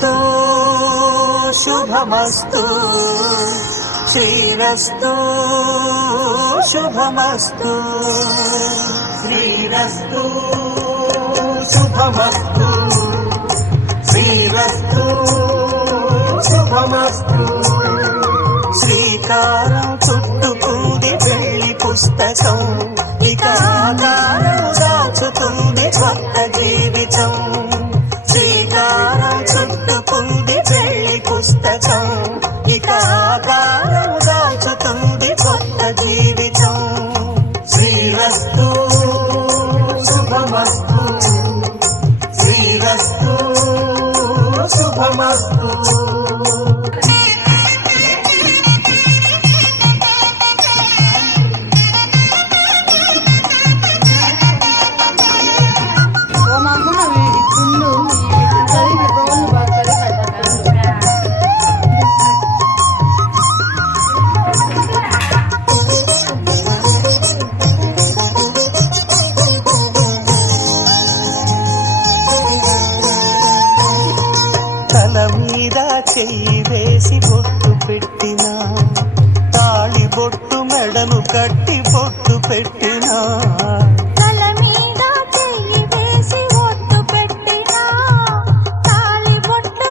శ్రీరస్తు శుభమస్తు శ్రీరస్తు శుభమస్తు శ్రీరస్తు శుభమస్తు శ్రీరస్తు శుభమస్తు శ్రీకారం చుట్టుకుంది పెళ్లి పుస్తకం ఇక ఆకారం దాచుతుంది కొత్త జీవితం శ్రీకారం చుట్టుకుంది పెళ్లి పుస్తకం ఇక ఆకారం దాచుతుంది కొత్త జీవితం శ్రీరస్తు శుభమస్తు శ్రీరస్తు శుభమస్తు తల మీద చెయ్యి వేసి బొట్టు పెట్టినా తాళి బొట్టు మెడను కట్టి బొట్టు పెట్టినా